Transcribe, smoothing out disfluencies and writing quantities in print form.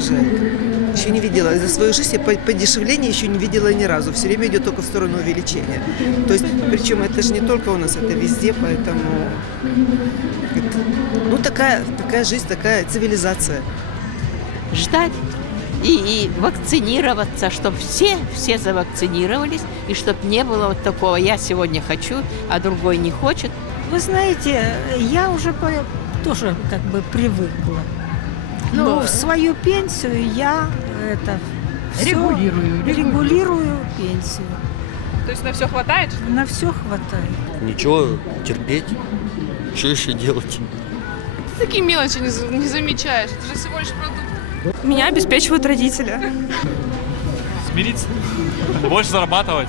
поражает. Еще не видела. За свою жизнь я подешевления еще не видела ни разу. Все время идет только в сторону увеличения. То есть, причем это же не только у нас, это везде, поэтому... Ну, такая жизнь, такая цивилизация. Ждать и вакцинироваться, чтобы все завакцинировались, и чтобы не было вот такого «я сегодня хочу, а другой не хочет». Вы знаете, я уже тоже как бы привыкла. Но в свою пенсию я регулирую пенсию. То есть на все хватает? На все хватает. Ничего, терпеть. Что еще делать? Такие мелочи не замечаешь. Это же всего лишь продукт. Меня обеспечивают родители. Смириться, больше зарабатывать.